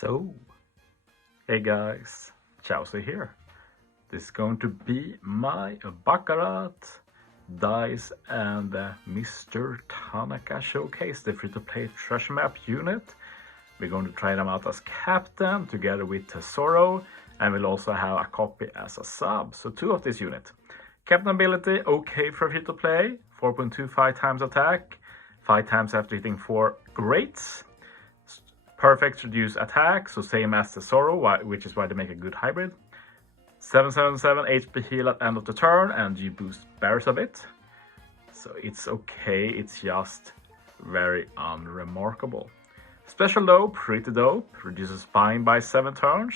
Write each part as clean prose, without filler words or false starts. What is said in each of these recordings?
So, hey guys, Chauzu here. This is going to be my Baccarat Dice and Mr. Tanaka Showcase, the free-to-play treasure map unit. We're going to try them out as captain together with Tesoro, and we'll also have a copy as a sub. So 2 of this unit. Captain ability, okay for free-to-play, 4.25 times attack, 5 times after hitting 4 greats. Perfect reduce attack, so same as Tesoro, which is why they make a good hybrid. 777 HP heal at end of the turn, and you boost bears a bit. So it's okay, it's just very unremarkable. Special though, pretty dope. Reduces spine by 7 turns.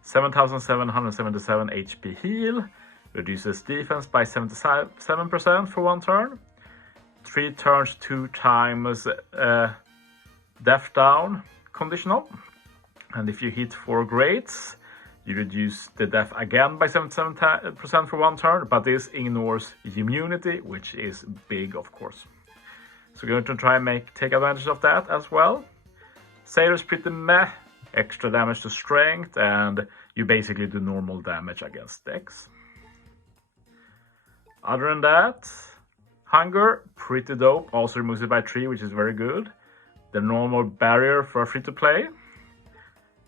7777 HP heal. Reduces defense by 77% for 1 turn. 3 turns 2 times death down conditional. And if you hit 4 greats, you reduce the death again by 77% for 1 turn, but this ignores immunity, which is big, of course. So we're going to try and take advantage of that as well. Sailor's pretty meh, extra damage to strength, and you basically do normal damage against decks. Other than that, Hunger, pretty dope, also removes it by 3, which is very good. The normal barrier for free-to-play.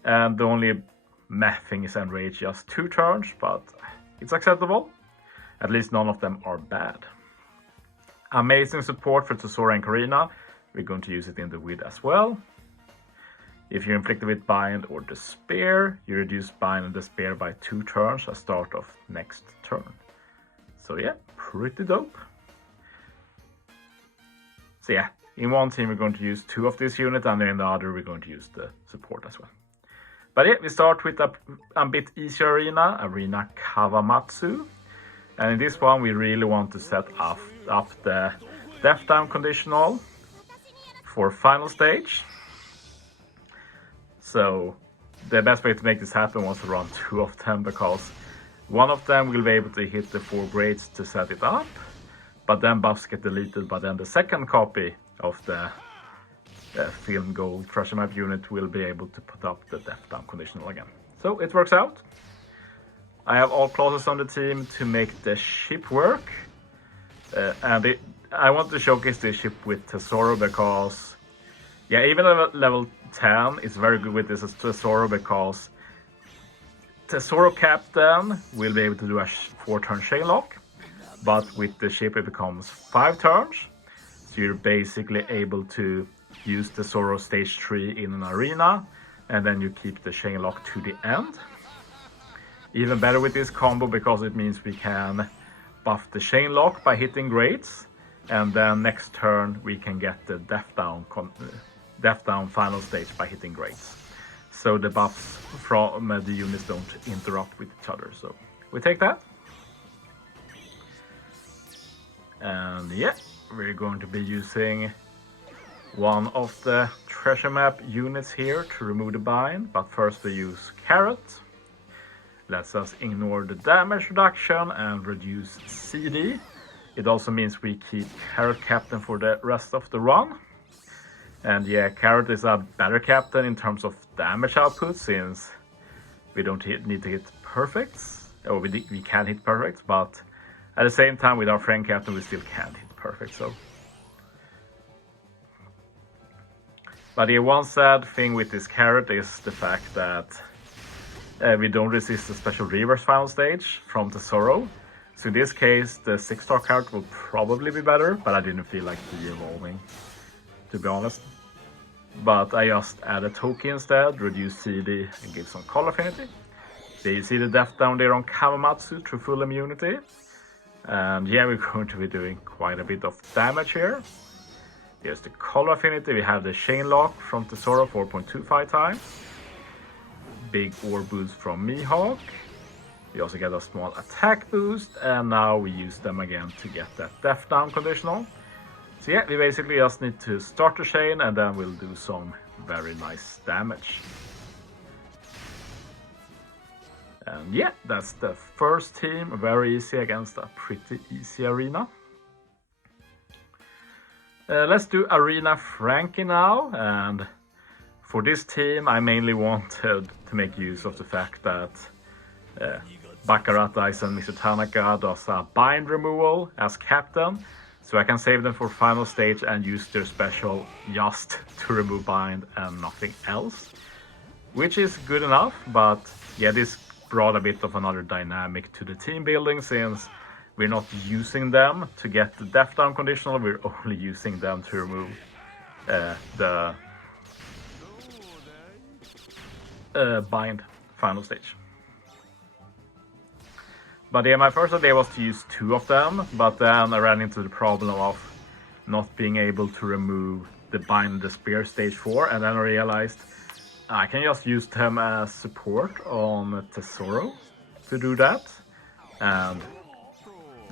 And the only meh thing is Enrage, just 2 turns, but it's acceptable. At least none of them are bad. Amazing support for Tesoro and Karina. We're going to use it in the WID as well. If you're inflicted with Bind or Despair, you reduce Bind and Despair by 2 turns at start of next turn. So yeah, pretty dope. So yeah, in one team we're going to use 2 of this unit, and in the other we're going to use the support as well. But yeah, we start with a bit easier arena Kawamatsu. And in this one we really want to set up the death down conditional for final stage. So the best way to make this happen was to run 2 of them, because one of them will be able to hit the 4 grades to set it up, but then buffs get deleted, but then the second copy of the film gold treasure map unit will be able to put up the death down conditional again. So it works out. I have all clauses on the team to make the ship work, and I want to showcase this ship with Tesoro because, yeah, even at level 10 is very good with this as Tesoro, because Tesoro Captain will be able to do a 4-turn chain lock, but with the ship it becomes 5 turns. So you're basically able to use Tesoro stage 3 in an arena, and then you keep the chain lock to the end. Even better with this combo, because it means we can buff the chain lock by hitting greats, and then next turn we can get the death down final stage by hitting greats. So the buffs from the units don't interrupt with each other. So we take that. And yeah, we're going to be using one of the treasure map units here to remove the bind, but first we use Carrot. Lets us ignore the damage reduction and reduce CD. It also means we keep Carrot Captain for the rest of the run. And yeah, Carrot is a better captain in terms of damage output, since we don't need to hit perfects, or we can hit perfects, but at the same time with our Franky captain we still can't hit perfect. So, but the one sad thing with this Carrot is the fact that we don't resist the special reverse final stage from Tesoro. So in this case the 6-star Carrot will probably be better, but I didn't feel like de-evolving, to be honest. But I just add a token instead, reduce CD and give some color affinity. So you see the death down there on Kawamatsu through full immunity. And yeah, we're going to be doing quite a bit of damage here. Here's the color affinity. We have the chain lock from Tesoro 4.25 times. Big ore boost from Mihawk. We also get a small attack boost, and now we use them again to get that death down conditional. So yeah, we basically just need to start the chain, and then we'll do some very nice damage. And yeah, that's the first team, very easy against a pretty easy arena. Let's do arena Franky now, and For this team, I mainly wanted to make use of the fact that Baccarat Dice and Mr. Tanaka does a bind removal as captain, so I can save them for final stage and use their special just to remove bind and nothing else. Which is good enough, but yeah, this brought a bit of another dynamic to the team building, since we're not using them to get the death down conditional, we're only using them to remove the bind final stage. But yeah, my first idea was to use 2 of them, but then I ran into the problem of not being able to remove the bind and the spear stage 4, and then I realized I can just use them as support on Tesoro to do that, and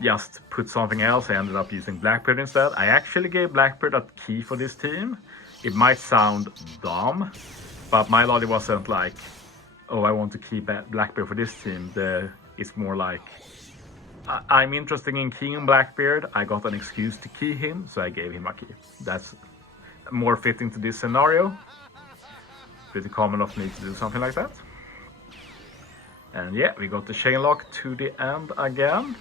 just put something else. I ended up using Blackbeard instead. I actually gave Blackbeard a key for this team. It might sound dumb, but my logic wasn't like, oh, I want to keep Blackbeard for this team. It's more like, I'm interested in keying Blackbeard. I got an excuse to key him, so I gave him a key. That's more fitting to this scenario. Pretty common of me to do something like that. And yeah, we got the chain lock to the end again.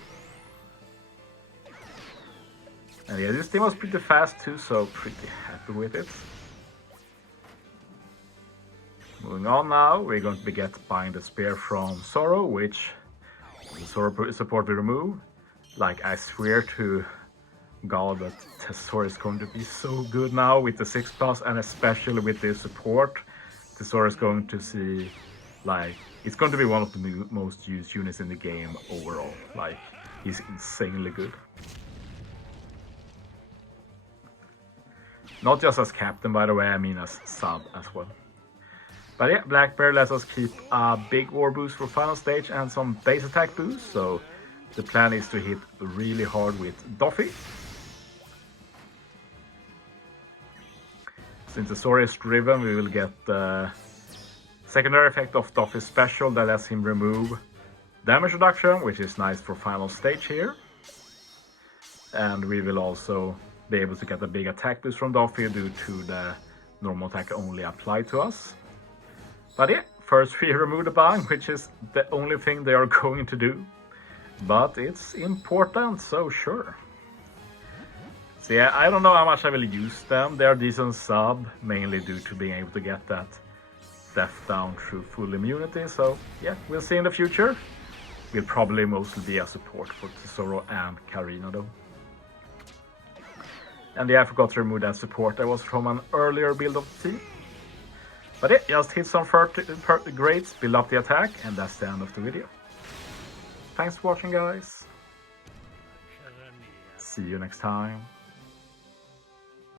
And yeah, this team was pretty fast too, so pretty happy with it. Moving on now, we're going to get Bind the Spear from Sorrow, which the Sorrow support we remove. Like, I swear to God that Tesoro is going to be so good now with the 6+, and especially with the support. Tesoro is going to see, like, it's going to be one of the most used units in the game overall. Like, he's insanely good. Not just as captain, by the way, I mean as sub as well. But yeah, Blackbeard lets us keep a big war boost for final stage and some base attack boost, so the plan is to hit really hard with Doffy. Since the Sora is driven, we will get the secondary effect of Doffy's special that lets him remove damage reduction, which is nice for final stage here. And we will also be able to get a big attack boost from Doffy due to the normal attack only applied to us. But yeah, first we remove the bind, which is the only thing they are going to do. But it's important, so sure. So yeah, I don't know how much I will use them. They are decent sub, mainly due to being able to get that death down through full immunity. So yeah, we'll see in the future. Will probably mostly be a support for Tesoro and Karina though. And yeah, I forgot to remove that support that was from an earlier build of the team. But yeah, just hit some 30 grades, build up the attack, and that's the end of the video. Thanks for watching, guys. See you next time.